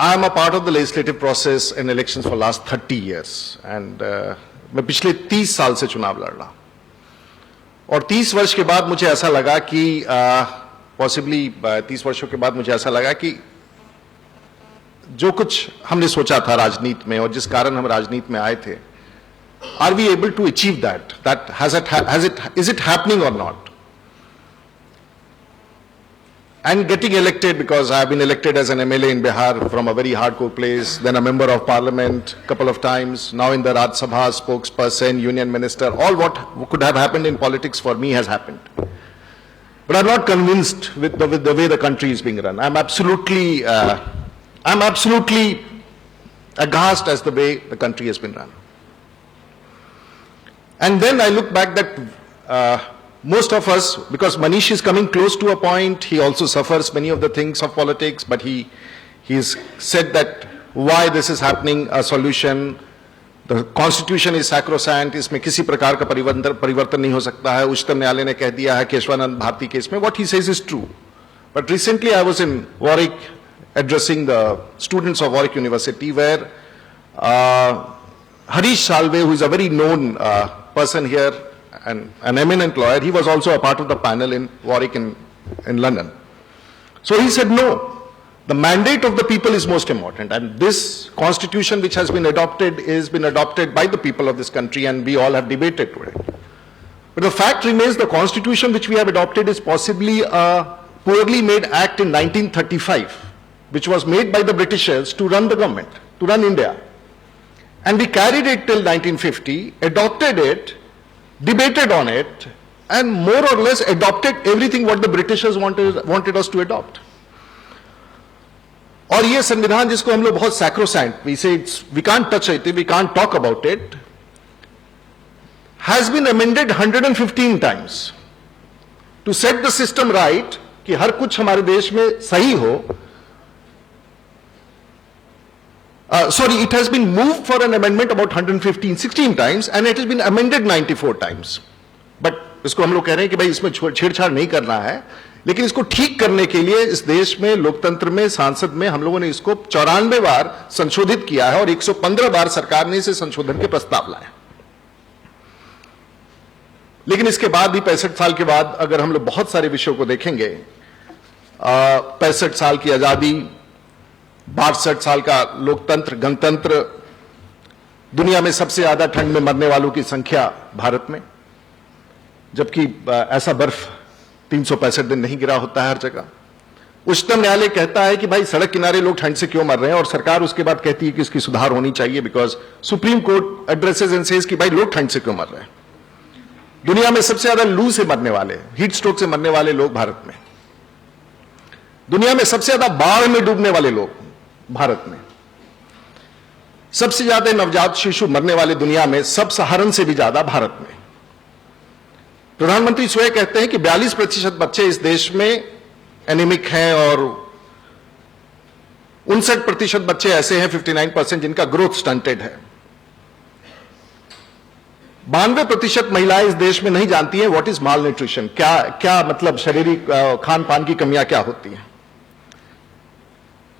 I am a part of the legislative process in elections for last 30 years and मैं पिछले 30 साल से चुनाव लड़ रहा और 30 वर्ष के बाद मुझे ऐसा लगा कि पॉसिबली 30 वर्षों के बाद मुझे ऐसा लगा कि जो कुछ हमने सोचा था राजनीति में और जिस कारण हम राजनीति में आए थे, are we able to achieve that? Is it happening or not? And getting elected, because I have been elected as an MLA in Bihar from a very hardcore place, then a member of parliament a couple of times, now in the Raj Sabha, spokesperson, union minister, all what could have happened in politics for me has happened. But I'm not convinced with the way the country is being run. I'm absolutely aghast as the way the country has been run. And then I look back that most of us, because Manish is coming close to a point, he also suffers many of the things of politics, but he's said that why this is happening, a solution, the constitution is sacrosanct, इसमें किसी प्रकार का परिवर्तन नहीं हो सकता है, उच्चतम न्यायालय ने कह दिया है केशवानंद भारती केस में, what he says is true. But recently I was in Warwick addressing the students of Warwick University where Harish Salve, who is a very known person here, and an eminent lawyer, he was also a part of the panel in Warwick in London. So he said, no, the mandate of the people is most important, and this constitution which has been adopted is been adopted by the people of this country, and we all have debated to it. But the fact remains, the constitution which we have adopted is possibly a poorly made act in 1935, which was made by the Britishers to run the government, to run India. And we carried it till 1950, adopted it, debated on it, and more or less adopted everything what the Britishers wanted us to adopt. और ये संविधान जिसको हम लोग बहुत sacrosanct, we say we can't touch it, we can't talk about it, has been amended 115 times to set the system right कि हर कुछ हमारे देश में सही हो. It has been moved for an amendment about 16 times, and it has been amended 94 times. But इसको हम लोग कह रहे हैं कि भाई इसमें छेड़छाड़ नहीं करना है, लेकिन इसको ठीक करने के लिए इस देश में लोकतंत्र में सांसद में हम लोगों ने इसको 94 बार संशोधित किया है और 115 बार सरकार ने इसे संशोधन के प्रस्ताव लाए. लेकिन इसके बाद भी 65 साल के बाद अगर हम लोग बहुत सारे विषयों को देखेंगे, 65 साल की आजादी, 62 साल का लोकतंत्र, गणतंत्र, दुनिया में सबसे ज्यादा ठंड में मरने वालों की संख्या भारत में, जबकि ऐसा बर्फ 365 दिन नहीं गिरा होता है हर जगह. उच्चतम न्यायालय कहता है कि भाई सड़क किनारे लोग ठंड से क्यों मर रहे हैं, और सरकार उसके बाद कहती है कि इसकी सुधार होनी चाहिए, because supreme court addresses and says कि भाई लोग ठंड से क्यों मर रहे हैं. दुनिया में सबसे ज्यादा लू से मरने वाले, हीट स्ट्रोक से मरने वाले लोग भारत में. दुनिया में सबसे ज्यादा बाढ़ में डूबने वाले लोग भारत में. सबसे ज्यादा नवजात शिशु मरने वाले दुनिया में, सब सहारन से भी ज्यादा भारत में. प्रधानमंत्री स्वयं कहते हैं कि 42% बच्चे इस देश में एनीमिक हैं और 59% बच्चे ऐसे हैं, 59%, जिनका ग्रोथ स्टंटेड है. 92% महिलाएं इस देश में नहीं जानती हैं व्हाट इज माल न्यूट्रिशन, क्या मतलब शारीरिक खान पान की कमियां क्या होती हैं.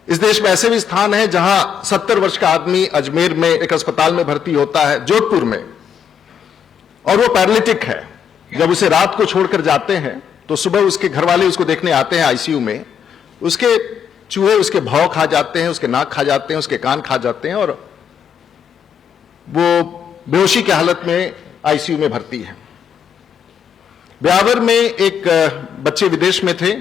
इस देश में ऐसे भी स्थान है जहां 70 वर्ष का आदमी अजमेर में एक अस्पताल में भर्ती होता है, जोधपुर में, और वो पैरालिटिक है. जब उसे रात को छोड़कर जाते हैं तो सुबह उसके घर वाले उसको देखने आते हैं आईसीयू में, उसके चूहे उसके भौं खा जाते हैं, उसके नाक खा जाते हैं, उसके कान खा जाते हैं, और वो बेहोशी की हालत में आईसीयू में भर्ती है. ब्यावर में एक बच्चे विदेश में थे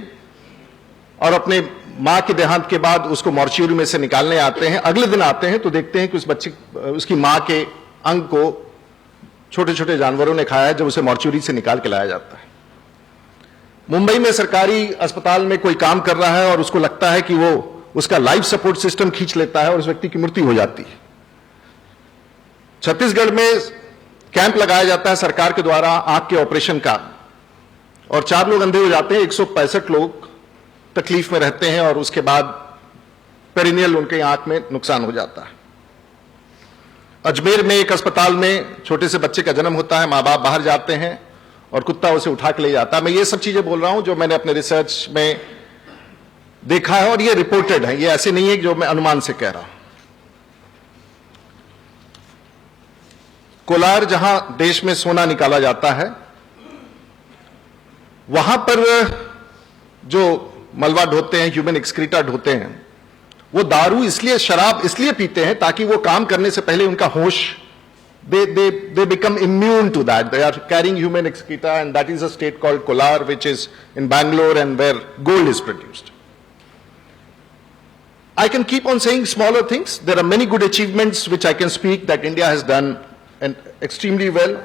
और अपने मां के देहांत के बाद उसको मॉर्च्यूरी में से निकालने आते हैं. अगले दिन आते हैं तो देखते हैं कि उस बच्चे, उसकी मां के अंग को छोटे छोटे जानवरों ने खाया है, जब उसे मॉर्च्यूरी से निकाल के लाया जाता है. मुंबई में सरकारी अस्पताल में कोई काम कर रहा है और उसको लगता है कि वो उसका लाइफ सपोर्ट सिस्टम खींच लेता है और उस व्यक्ति की मृत्यु हो जाती है. छत्तीसगढ़ में कैंप लगाया जाता है सरकार के द्वारा आंख के ऑपरेशन का, और 4 लोग अंधे हो जाते हैं, 165 लोग तकलीफ में रहते हैं, और उसके बाद पेरिनियल उनके आंख में नुकसान हो जाता है. अजमेर में एक अस्पताल में छोटे से बच्चे का जन्म होता है, मां बाप बाहर जाते हैं और कुत्ता उसे उठा के ले जाता है. मैं ये सब चीजें बोल रहा हूं जो मैंने अपने रिसर्च में देखा है और ये रिपोर्टेड है, ये ऐसे नहीं है जो मैं अनुमान से कह रहा हूं। कोलार जहां देश में सोना निकाला जाता है, वहां पर जो मलबा ढोते हैं, ह्यूमन एक्सक्रीटा ढोते हैं, वो दारू इसलिए, शराब इसलिए पीते हैं ताकि वो काम करने से पहले उनका होश, they become immune to that. They are carrying human excreta, and that is a state called Kolar, which is in Bangalore and where gold is produced. I can keep on saying smaller things. There are many good achievements which I can speak that India has done and extremely well.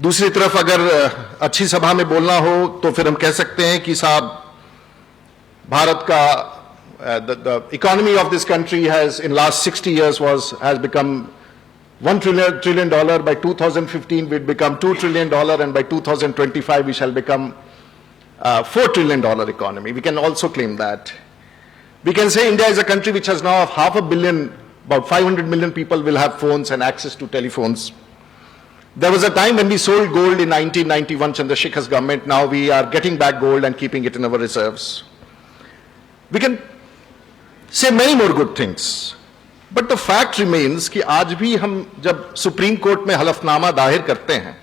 दूसरी तरफ अगर अच्छी सभा में बोलना हो तो फिर हम कह सकते हैं कि साहब भारत का the economy of this country has in last 60 years has become $1 trillion. By 2015 we'd become $2 trillion, and by 2025 we shall become $4 trillion economy. We can also claim that. We can say India is a country which has now 500 million, about 500 million people will have phones and access to telephones. There was a time when we sold gold in 1991, Chandrasekhar's government. Now we are getting back gold and keeping it in our reserves. We can say many more good things. But the fact remains कि आज भी हम जब supreme court में हलफनामा दायर करते हैं,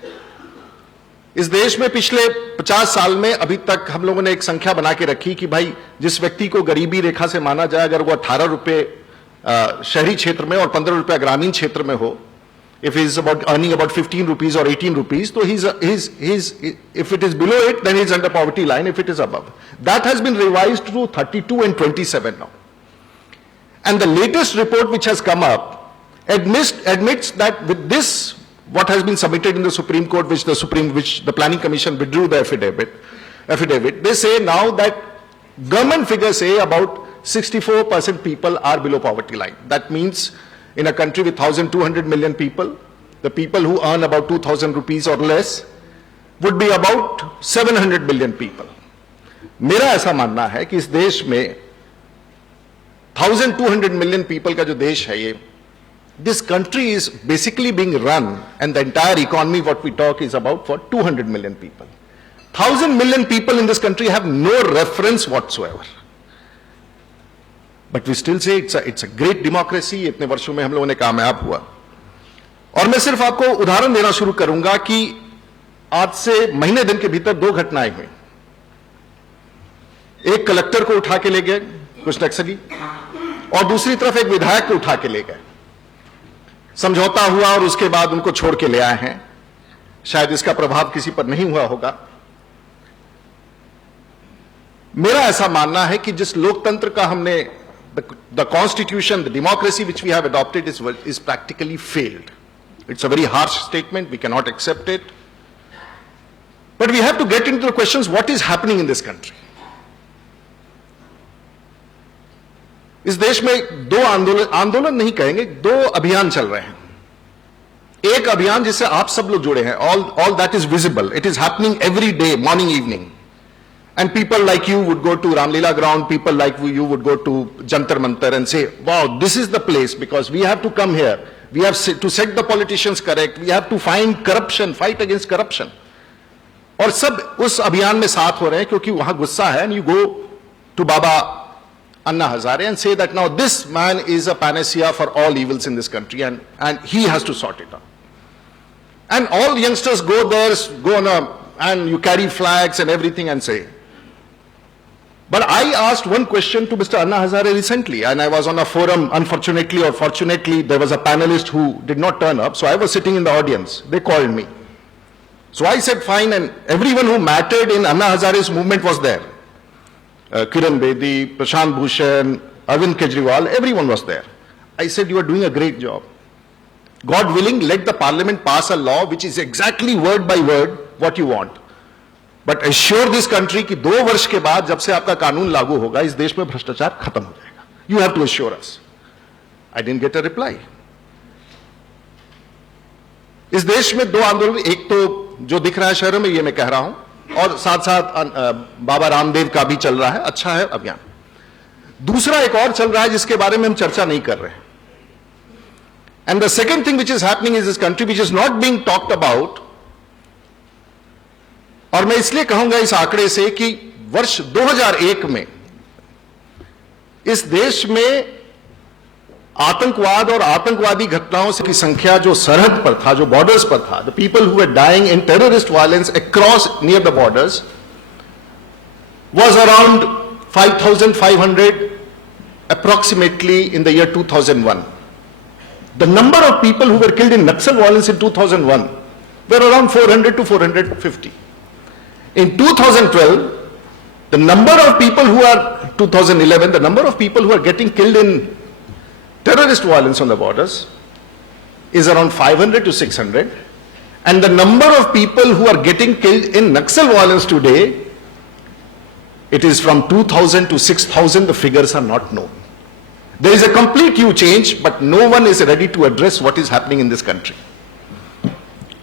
इस देश में पिछले 50 साल में अभी तक हम लोगों ने एक संख्या बना के रखी कि भाई जिस व्यक्ति को गरीबी रेखा से माना जाए, अगर वो 18 रुपए शहरी क्षेत्र में और 15 रुपया ग्रामीण क्षेत्र में हो, if he is earning about 15 rupees or 18 rupees, so if it is below it, then he is under poverty line. If it is above, that has been revised to 32 and 27 now. And the latest report which has come up admits that with this, what has been submitted in the Supreme Court, which the Planning Commission withdrew the affidavit, they say now that government figures say about 64% people are below poverty line. That means in a country with 1,200 million people, the people who earn about 2,000 rupees or less would be about 700 million people. मेरा ऐसा मानना है कि इस देश में 1,200 million people का जो देश है ये, this country is basically being run, and the entire economy what we talk is about for 200 million people. 1,000 million people in this country have no reference whatsoever. But we still say it's a great democracy. इतने वर्षों में हम लोगों ने कामयाब हुआ. और मैं सिर्फ आपको उदाहरण देना शुरू करूंगा कि आज से महीने दिन के भीतर 2 घटनाएं हुई. एक कलेक्टर को उठा के ले गए कुछ नक्सली, और दूसरी तरफ एक विधायक को उठा के ले गए. समझौता हुआ और उसके बाद उनको छोड़ के ले आए हैं. शायद इसका प्रभाव किसी पर नहीं हुआ होगा. मेरा ऐसा मानना है कि जिस लोकतंत्र का हमने the constitution, the democracy which we have adopted is practically failed. It's a very harsh statement. We cannot accept it. But we have to get into the questions, what is happening in this country? इस देश में 2 आंदोलन नहीं कहेंगे, 2 अभियान चल रहे हैं. एक अभियान जिससे आप सब लोग जुड़े हैं, all that is visible. It is happening every day, morning, evening. And people like you would go to Ramlila ground, people like you would go to Jantar Mantar and say, wow, this is the place, because we have to come here. We have to set the politicians correct. We have to find corruption, fight against corruption. और सब उस अभियान में साथ हो रहे हैं क्योंकि वहां गुस्सा है. And you go to Baba Anna Hazare and say that now this man is a panacea for all evils in this country, and he has to sort it out. And all youngsters go there, and you carry flags and everything and say. But I asked one question to Mr. Anna Hazare recently, and I was on a forum. Unfortunately or fortunately, there was a panelist who did not turn up, so I was sitting in the audience. They called me. So I said, fine, and everyone who mattered in Anna Hazare's movement was there. Kiran Bedi, Prashant Bhushan, Arvind Kejriwal, everyone was there. I said, you are doing a great job. God willing, let the parliament pass a law which is exactly word by word what you want. But assure this country कि 2 वर्ष के बाद जब से आपका कानून लागू होगा, इस देश में भ्रष्टाचार खत्म हो जाएगा. You have to assure us. I didn't get a reply. इस देश में 2 आंदोलन, एक तो जो दिख रहा है शहरों में, ये मैं कह रहा हूं, और साथ साथ बाबा रामदेव का भी चल रहा है, अच्छा है अभियान. दूसरा एक और चल रहा है जिसके बारे में हम चर्चा नहीं कर रहे हैं. And the second thing which is happening in this country, which is not being talked about, और मैं इसलिए कहूंगा इस आंकड़े से कि वर्ष 2001 में इस देश में आतंकवाद और आतंकवादी घटनाओं की संख्या जो सरहद पर था, जो बॉर्डर्स पर था, the people who were dying in terrorist violence across near the borders was around 5,500 approximately in the year 2001. The number of people who were killed in Naxal violence in 2001 were around 400 to 450. In 2012, the number of people who are, 2011, the number of people who are getting killed in terrorist violence on the borders is around 500 to 600. And the number of people who are getting killed in Naxal violence today, it is from 2,000 to 6,000, the figures are not known. There is a complete huge change, but no one is ready to address what is happening in this country.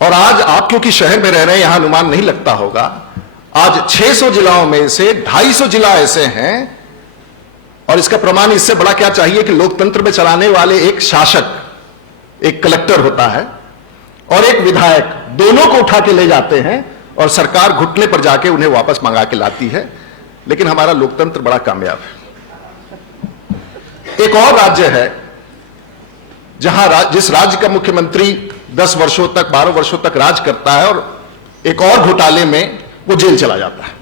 और आज आप क्योंकि शहर में रह रहे हैं, यहां अनुमान नहीं लगता होगा, आज 600 जिलाओं में से 250 जिला ऐसे हैं, और इसका प्रमाण इससे बड़ा क्या चाहिए कि लोकतंत्र में चलाने वाले एक शासक, एक कलेक्टर होता है और एक विधायक, दोनों को उठा के ले जाते हैं और सरकार घुटने पर जाके उन्हें वापस मंगा के लाती है। लेकिन हमारा लोकतंत्र बड़ा कामयाब है। एक और राज्य है जहां जिस राज्य का मुख्यमंत्री 10 वर्षों तक, 12 वर्षों तक राज करता है और एक और घोटाले में वो जेल चला जाता है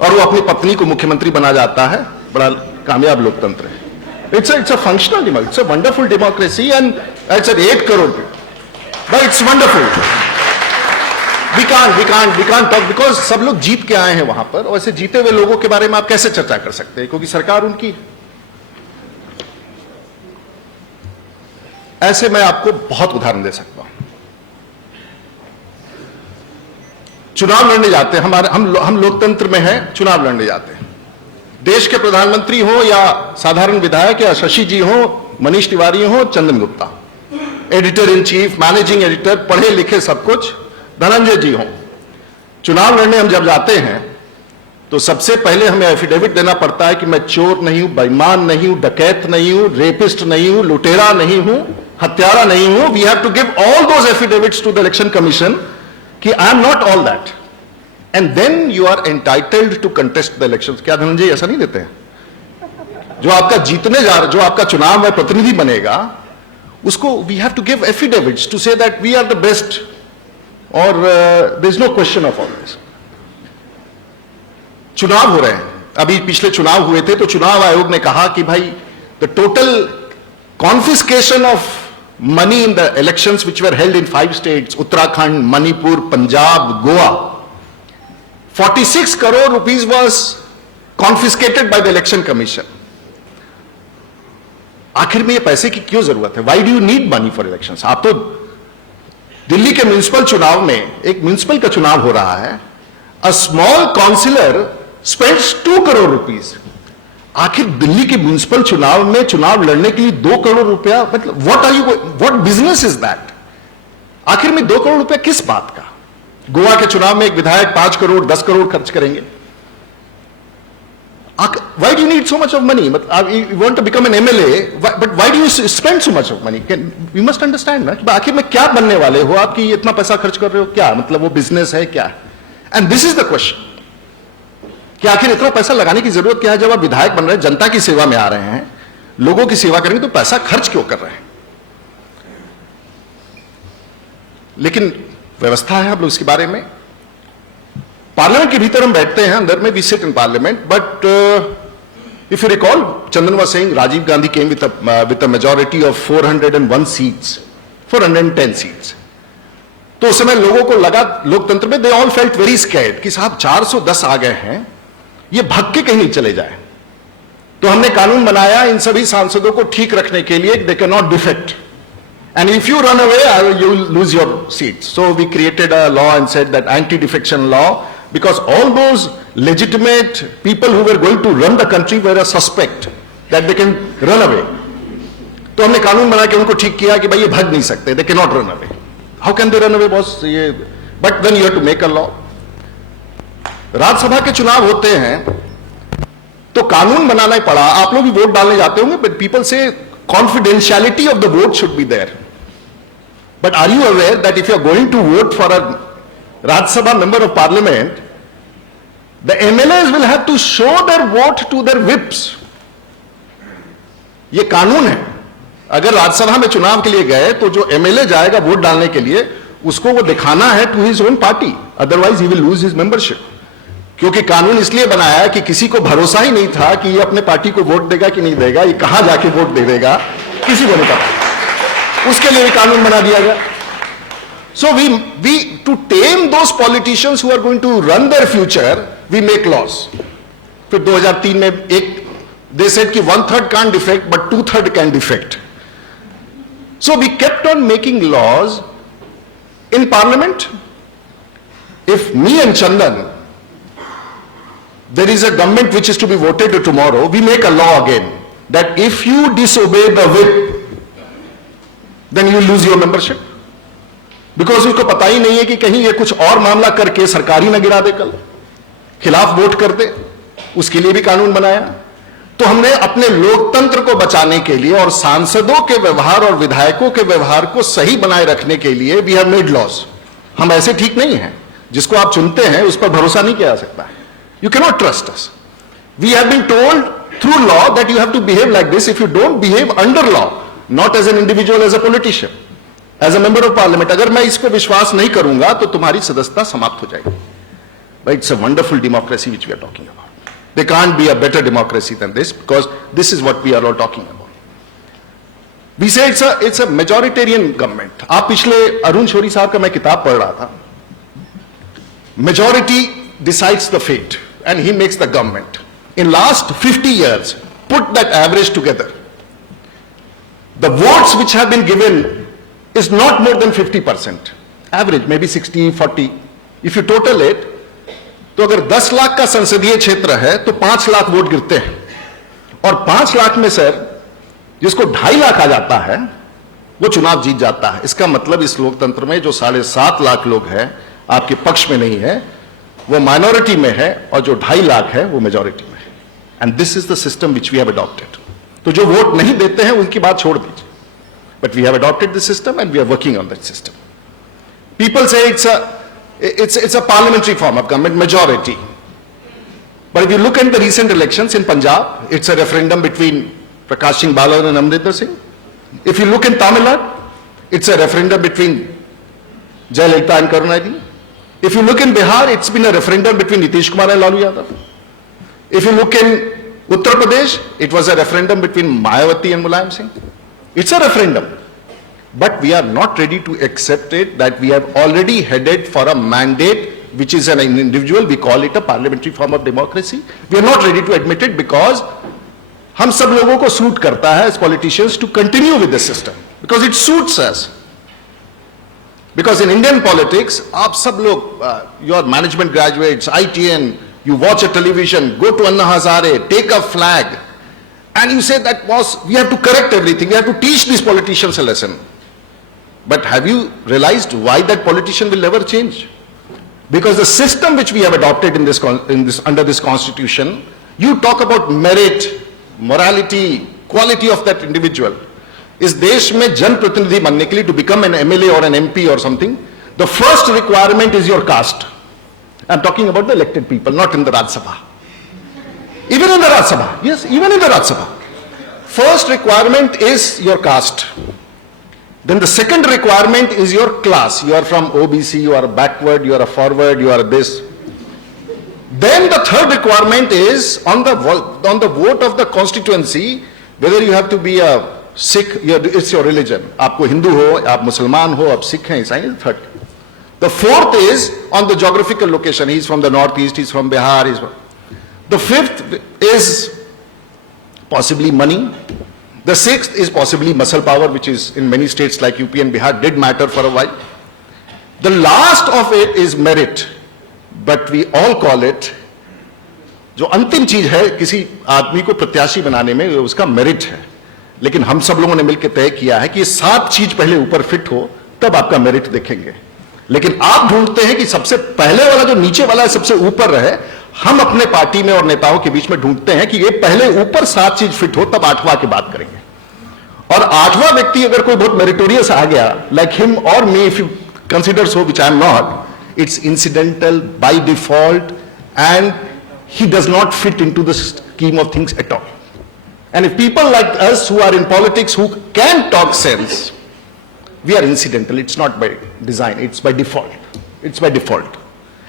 और वो अपनी पत्नी को मुख्यमंत्री बना जाता है। बड़ा कामयाब लोकतंत्र है। It's a functional democracy, it's a wonderful democracy and it's 8 crore, but it's wonderful. We can't talk because सब लोग जीत के आए हैं वहां पर, और ऐसे जीते हुए लोगों के बारे में आप कैसे चर्चा कर सकते हैं, क्योंकि सरकार उनकी। ऐसे मैं आपको बहुत उदाहरण दे सकता हूं। चुनाव लड़ने जाते हैं, हम लोकतंत्र में हैं, चुनाव लड़ने जाते हैं। देश के प्रधानमंत्री हो या साधारण विधायक या शशि जी हो, मनीष तिवारी हो, Chandan Gupta, editor in chief, managing editor, पढ़े लिखे सब कुछ, धनंजय जी हों, चुनाव लड़ने हम जब जाते हैं तो सबसे पहले हमें एफिडेविट देना पड़ता है कि मैं चोर नहीं हूं, बेईमान नहीं हूं, डकैत नहीं हूं, रेपिस्ट नहीं हूं, लुटेरा नहीं हूं, हत्यारा नहीं हूं। We have to give all those affidavits to the election commission कि I am not all that, and then you are entitled to contest the election. क्या धनंजय ऐसा नहीं देते हैं? जो आपका जीतने जा रहा, जो आपका चुनाव में प्रतिनिधि बनेगा, उसको we have to give affidavits to say that we are the best, और there is no question of all this. चुनाव हो रहे हैं, अभी पिछले चुनाव हुए थे तो चुनाव आयोग ने कहा कि भाई the total confiscation of money in the elections which were held in 5 states, Uttarakhand, Manipur, Punjab, Goa, 46 crore rupees was confiscated by the election commission. आखिर में ये पैसे की क्यों जरूरत है? Why do you need money for elections? आप तो दिल्ली के म्युनिसिपल चुनाव में, एक म्युनिसिपल का चुनाव हो रहा है, a small councillor spends 2 crore rupees. आखिर दिल्ली के म्युनिसिपल चुनाव में चुनाव लड़ने के लिए 2 करोड़ रुपया, मतलब व्हाट बिजनेस इज दैट? आखिर में 2 करोड़ रुपया किस बात का? गोवा के चुनाव में एक विधायक 5 करोड़ 10 करोड़ खर्च करेंगे। Why do you need so much of money? You want to become an MLA, but why do you spend so much of money? You must understand ना कि आखिर में क्या बनने वाले हो आप कि इतना पैसा खर्च कर रहे हो? क्या मतलब वो बिजनेस है क्या? And this is the question कि आखिर इतना पैसा लगाने की जरूरत क्या है? जब आप विधायक बन रहे हैं, जनता की सेवा में आ रहे हैं, लोगों की सेवा करेंगे तो पैसा खर्च क्यों कर रहे हैं? लेकिन व्यवस्था है, हम लोग इसके बारे में, पार्लियामेंट के भीतर हम बैठते हैं, अंदर में we sit in parliament, but if you recall, Chandan was saying Rajiv Gandhi came with a majority of 401 seats, 410 seats. तो उस समय लोगों को लगा, लोकतंत्र में, they all felt very scared कि साहब 410 आ गए हैं, ये भाग के कहीं नहीं चले जाए। तो हमने कानून बनाया इन सभी सांसदों को ठीक रखने के लिए, they can not defect, and if you run away you will lose your seat. So we created a law and said that anti-defection law, because all those legitimate people who were going to run the country were a suspect that they can run away. तो हमने कानून बना के उनको ठीक किया कि भाई ये भाग नहीं सकते, they cannot run away. How can they run away, boss? ये, but then you have to make a law. Rajya Sabha के चुनाव होते हैं तो कानून बनाना ही पड़ा। आप लोग भी वोट डालने जाते होंगे, but people say confidentiality of the vote should be there. But are you aware that if you are going to vote for a Rajya Sabha member of parliament, the MLAs will have to show their vote to their whips. ये कानून है। अगर राज्यसभा में चुनाव के लिए गए तो जो एमएलए जाएगा वोट डालने के लिए उसको वो दिखाना है to his own party, otherwise he will lose his membership. क्योंकि कानून इसलिए बनाया कि किसी को भरोसा ही नहीं था कि ये अपने पार्टी को वोट देगा कि नहीं देगा, ये कहां जाके वोट दे देगा, किसी को नहीं पता। उसके लिए भी कानून बना दिया गया। So we to tame those politicians who are going to run their future, we make laws. फिर 2003 में एक they said कि 1/3 can't defect but 2/3 can defect. So we kept on making laws in parliament. If me and Chandan, there is a government which is to be voted tomorrow, we make a law again that if you disobey the whip, then you lose your membership. Because उसको पता ही नहीं है कि कहीं ये कुछ और मामला करके सरकारी न गिरा दे, कल खिलाफ वोट कर दे, उसके लिए भी कानून बनाया। तो हमने अपने लोकतंत्र को बचाने के लिए और सांसदों के व्यवहार और विधायकों के व्यवहार को सही बनाए रखने के लिए वी हैव मेड लॉज। हम ऐसे ठीक नहीं हैं, जिसको आप चुनते हैं उस पर भरोसा नहीं किया जा सकता है। You can not trust us. We have been told through law that you have to behave like this. If you don't behave under law, not as an individual, as a politician, as a member of parliament, अगर मैं इसको विश्वास नहीं करूंगा तो तुम्हारी सदस्यता समाप्त हो जाएगी। But it's a wonderful democracy which we are talking about. There can't be a better democracy than this, because this is what we are all talking about. We say it's a majoritarian government. आप पिछले अरुण शौरी साहब का मैं किताब पढ़ रहा था, Majority decides the fate and he makes the government. In last 50 years, put that average together. The votes which have been given is not more than 50%. Average, maybe 60, 40. If you total it, तो अगर 10 लाख का संसदीय क्षेत्र है तो 5 lakh vote गिरते हैं। और 5 लाख में सर जिसको 2.5 लाख आ जाता है वो चुनाव जीत जाता है। इसका मतलब इस लोकतंत्र में जो 7.5 लाख लोग हैं आपके पक्ष में नहीं है, वो माइनॉरिटी में है, और जो 2.5 लाख है वो मेजॉरिटी में है। And this is the system which we have adopted. तो जो वोट नहीं देते हैं उनकी बात छोड़ दीजिए, but we have adopted the system and we are working on that system. People say it's a parliamentary form of government, majority. But if you look at the recent elections in Punjab, it's a referendum between Prakash Singh Balan and Amrinder Singh. If you look in Tamil Nadu, it's a referendum between Jayalalitha and Karunanidhi. If you look in Bihar, it's been a referendum between Nitish Kumar and Lalu Yadav. If you look in Uttar Pradesh, it was a referendum between Mayawati and Mulayam Singh. It's a referendum, but we are not ready to accept it that we have already headed for a mandate which is an individual. We call it a parliamentary form of democracy. We are not ready to admit it because हम सब लोगों को suit करता है as politicians to continue with the system because it suits us. Because in Indian politics, आप सब लोग, your management graduates, ITN, you watch a television, go to Anna Hazare, take a flag. And you say that was, we have to correct everything. We have to teach these politicians a lesson. But have you realized why that politician will never change? Because the system which we have adopted under this constitution, you talk about merit, morality, quality of that individual. इस देश में जनप्रतिनिधि बनने के लिए to become an MLA or an MP or something, the first requirement is your caste. I'm talking about the elected people, not in the Rajya Sabha. Even in the Rajya Sabha, yes, even in the Rajya Sabha. First requirement is your caste. Then the second requirement is your class. You are from OBC, you are backward, you are a forward, you are this. Then the third requirement is on the vote of the constituency, whether you have to be a Sikh, it's your religion. आपको हिंदू हो, आप मुसलमान हो, आप सिख हैं, ईसाई, third. The fourth is on the geographical location. He's from the northeast, he's from Bihar, he's from... The fifth is possibly money. The sixth is possibly muscle power, which is in many states like UP and Bihar did matter for a while. The last of it is merit, but we all call it, जो अंतिम चीज है किसी आदमी को प्रत्याशी बनाने में, उसका मेरिट है। लेकिन हम सब लोगों ने मिलकर तय किया है कि ये 7 चीज पहले ऊपर फिट हो तब आपका मेरिट देखेंगे। लेकिन आप ढूंढते हैं कि सबसे पहले वाला जो नीचे वाला है सबसे ऊपर रहे। हम अपने पार्टी में और नेताओं के बीच में ढूंढते हैं कि ये पहले ऊपर 7 चीज फिट हो तब 8वां की बात करेंगे। और 8वां व्यक्ति अगर कोई बहुत मेरिटोरियस आ गया, लाइक हिम और me, if you consider so, which I am not, it's incidental by default, and he does not fit into the scheme of things at all. And if people like us who are in politics, who can talk sense, we are incidental. It's not by design, it's by default. It's by default.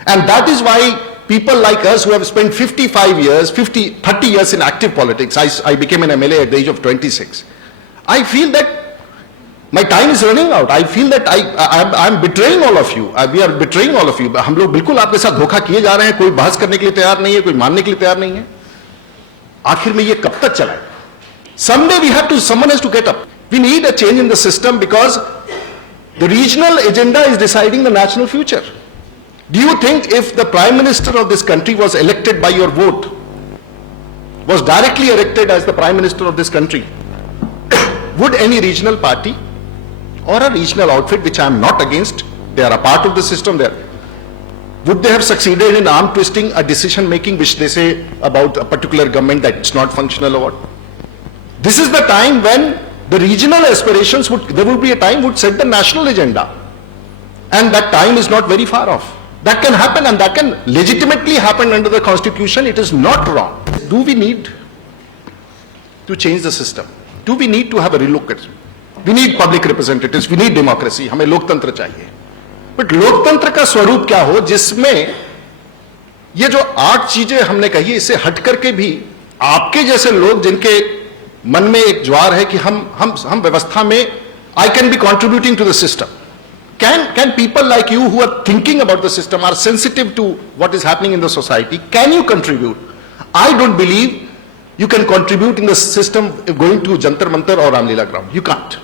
And that is why people like us who have spent 55 years, 30 years in active politics, I became an MLA at the age of 26. I feel that my time is running out. I feel that I'm betraying all of you. We are betraying all of you. हम लोग बिल्कुल आपके साथ धोखा किए जा रहे हैं. कोई बहस करने के लिए तैयार नहीं है, कोई मानने के लिए तैयार नहीं है. आखिर में ये कब तक चलाए? Someday someone has to get up. We need a change in the system because the regional agenda is deciding the national future. Do you think if the Prime Minister of this country was elected by your vote, was directly elected as the Prime Minister of this country, would any regional party or a regional outfit, which I am not against, they are a part of the system there, would they have succeeded in arm twisting a decision making which they say about a particular government that it's not functional or what? This is the time when the regional aspirations there would be a time would set the national agenda. And that time is not very far off. That can happen, and that can legitimately happen under the constitution. It is not wrong. Do we need to change the system? Do we need to have a relook at it? We need public representatives, we need democracy, हमें लोकतंत्र चाहिए. But लोकतंत्र का स्वरूप क्या हो जिसमें ये जो 8 चीजें हमने कही इससे हट करके भी आपके जैसे लोग जिनके मन में एक ज्वार है कि हम व्यवस्था में I can be contributing to the system. Can people like you who are thinking about the system, are sensitive to what is happening in the society, can you contribute? I don't believe you can contribute in the system going to Jantar Mantar or Ramlila ground. You can't.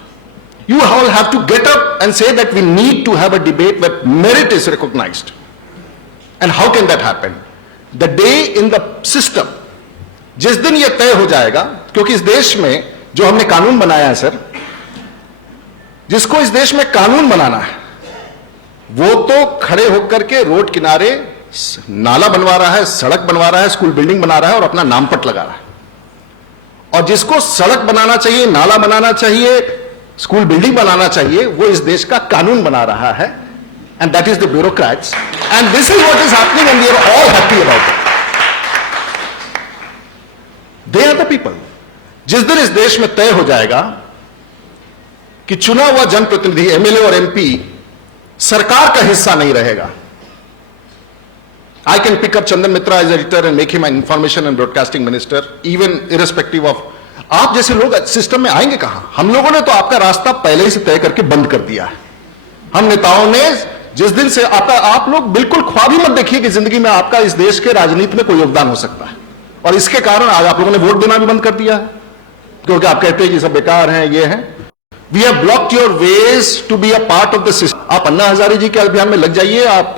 You all have to get up and say that we need to have a debate where merit is recognized. And how can that happen? The day in the system, जिस दिन ये तय हो जाएगा, क्योंकि इस देश में जो हमने कानून बनाया है सर, जिसको इस देश में कानून बनाना है, वो तो खड़े होकर के रोड किनारे नाला बनवा रहा है, सड़क बनवा रहा है, स्कूल बिल्डिंग बना रहा है और अपना नाम पट लगा रहा है. और जिसको सड़क बनाना चाहिए, नाला बनाना चाहिए, स्कूल बिल्डिंग बनाना चाहिए, वो इस देश का कानून बना रहा है. And that is the bureaucrats. And this is what is happening, and we are all happy about it. They are the people. जिस दिन इस देश में तय हो जाएगा कि चुना हुआ जनप्रतिनिधि एमएलए और एमपी सरकार का हिस्सा नहीं रहेगा. I can pick up Chandan Mitra as editor and make him an information and broadcasting minister, even irrespective of. आप जैसे लोग सिस्टम में आएंगे कहां? हम लोगों ने तो आपका रास्ता पहले ही से तय करके बंद कर दिया है. हम नेताओं ने जिस दिन से आप लोग बिल्कुल ख्वाब ही मत देखिए कि जिंदगी में आपका इस देश के राजनीति में कोई योगदान हो सकता है. और इसके कारण आज आप लोगों ने वोट देना भी बंद कर दिया है क्योंकि आप कहते हैं कि सब बेकार हैं, ये हैं. We have blocked your ways to be a part of the system. आप अन्ना हजारे जी के अभियान में लग जाइए, आप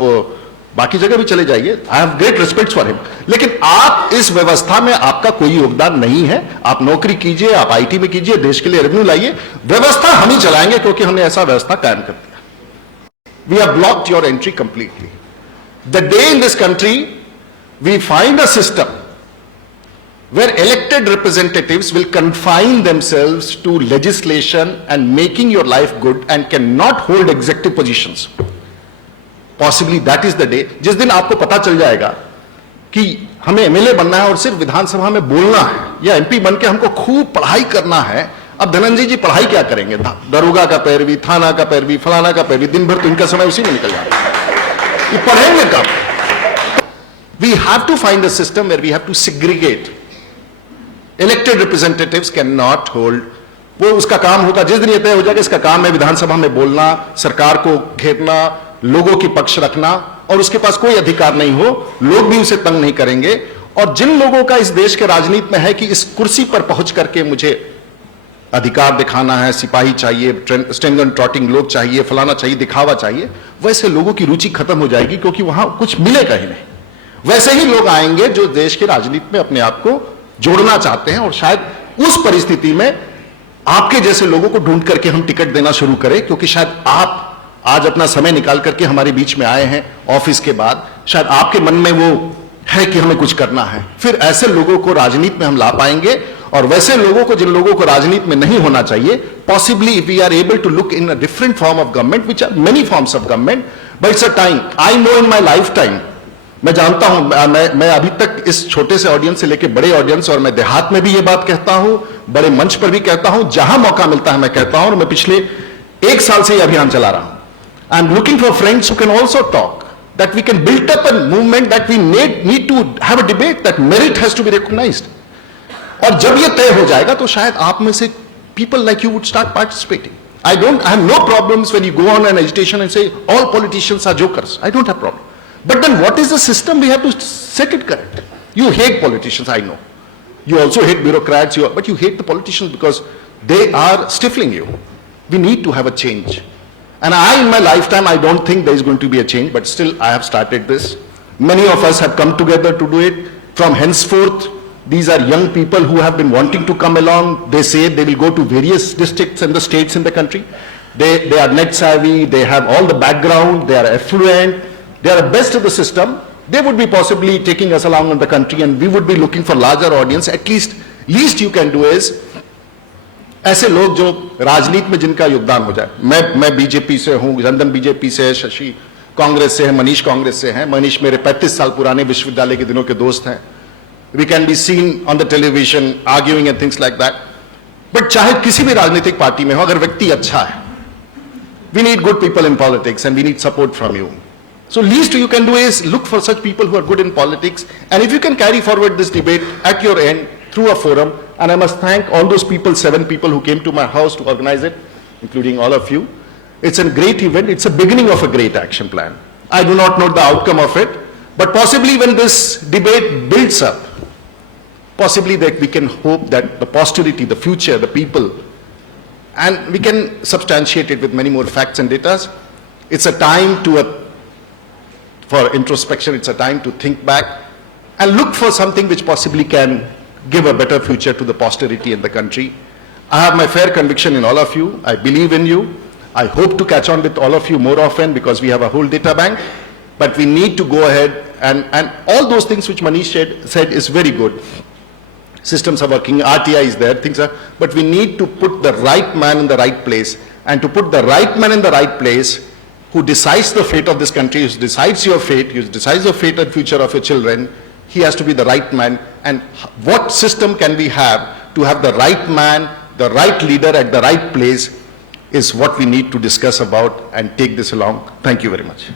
बाकी जगह भी चले जाइए. I have great respect for him. लेकिन आप इस व्यवस्था में आपका कोई योगदान नहीं है. आप नौकरी कीजिए, आप आईटी में कीजिए, देश के लिए रेवेन्यू लाइए. व्यवस्था हम ही चलाएंगे क्योंकि हमने ऐसा व्यवस्था कायम कर दिया. We have blocked your entry completely. The day in this country we find a system where elected representatives will confine themselves to legislation and making your life good and cannot hold executive positions. Possibly that is the day. जिस दिन आपको पता चल जाएगा कि हमें MLA बनना है और सिर्फ विधानसभा में बोलना है या एमपी बन के हमको खूब पढ़ाई करना है. अब धनंजय जी पढ़ाई क्या करेंगे? दरोगा का पैरवी, थाना का पैरवी, फलाना का पैरवी, दिन भर तो इनका समय उसी में निकल जाएगा. ये पढ़ेंगे कब? We have to find a system where we have to segregate. Elected representatives can not hold. वो उसका काम होगा जिस दिन ये तय हो जाएगा इसका काम है विधानसभा में बोलना, सरकार को घेरना, लोगों की पक्ष रखना, और उसके पास कोई अधिकार नहीं हो. लोग भी उसे तंग नहीं करेंगे. और जिन लोगों का इस देश के राजनीति में है कि इस कुर्सी पर पहुंच करके मुझे अधिकार दिखाना है, सिपाही चाहिए, स्ट्रिंग एंड ट्रॉटिंग लोग चाहिए, फलाना चाहिए, दिखावा चाहिए, वैसे लोगों की रुचि खत्म हो जाएगी क्योंकि वहां कुछ मिलेगा ही नहीं. वैसे ही लोग आएंगे जो देश के राजनीति में अपने आप को जोड़ना चाहते हैं. और शायद उस परिस्थिति में आपके जैसे लोगों को ढूंढ करके हम टिकट देना शुरू करें क्योंकि शायद आप आज अपना समय निकाल करके हमारे बीच में आए हैं ऑफिस के बाद. शायद आपके मन में वो है कि हमें कुछ करना है. फिर ऐसे लोगों को राजनीति में हम ला पाएंगे. और वैसे लोगों को जिन लोगों को राजनीति में नहीं होना चाहिए, possibly if we are able to look in a different form of government, which are many forms of government, But it's a time. I know in my lifetime, मैं जानता हूं, मैं अभी तक इस छोटे से ऑडियंस से लेके बड़े ऑडियंस, और मैं देहात में भी ये बात कहता हूं, बड़े मंच पर भी कहता हूं, जहां मौका मिलता है मैं कहता हूं, और मैं पिछले 1 साल से ये अभियान चला रहा हूं. I am looking for friends who can also talk, that we can build up a movement, that we need to have a debate, that merit has to be recognized. और जब ये तय हो जाएगा तो शायद आप में से people like you would start participating. I have no problems when you go on an agitation and say all politicians are jokers. I don't have problem. But then what is the system? We have to set it correct. You hate politicians, I know. You also hate bureaucrats, but you hate the politicians because they are stifling you. We need to have a change. And in my lifetime, I don't think there is going to be a change, but still I have started this. Many of us have come together to do it. From henceforth, these are young people who have been wanting to come along. They say they will go to various districts and the states in the country. They are net savvy, they have all the background, they are affluent, they are the best of the system. They would be possibly taking us along in the country, and we would be looking for larger audience. At least you can do is ऐसे लोग जो राजनीति में जिनका योगदान हो जाए. मैं बीजेपी से हूं, रंजन बीजेपी से है, शशि कांग्रेस से है, मनीष कांग्रेस से है. मनीष मेरे 35 साल पुराने विश्वविद्यालय के दिनों के दोस्त हैं. We can be seen on the television arguing and things like that. But चाहे किसी भी राजनीतिक पार्टी में हो, अगर व्यक्ति अच्छा है, we need good people in politics and we need support from you. So least you can do is look for such people who are good in politics, and if you can carry forward this debate at your end through a forum. And I must thank all those people, 7 people who came to my house to organize it, including all of you. It's a great event. It's a beginning of a great action plan. I do not know the outcome of it, but possibly when this debate builds up, possibly that we can hope that the posterity, the future, the people, and we can substantiate it with many more facts and data. It's a time for introspection. It's a time to think back and look for something which possibly can give a better future to the posterity in the country. I have my fair conviction in all of you. I believe in you. I hope to catch on with all of you more often because we have a whole data bank. But we need to go ahead and all those things which Manish said is very good. Systems are working, RTI is there, but we need to put the right man in the right place. And to put the right man in the right place, who decides the fate of this country, who decides your fate, who decides the fate and future of your children, he has to be the right man. And what system can we have to have the right man, the right leader at the right place is what we need to discuss about and take this along. Thank you very much.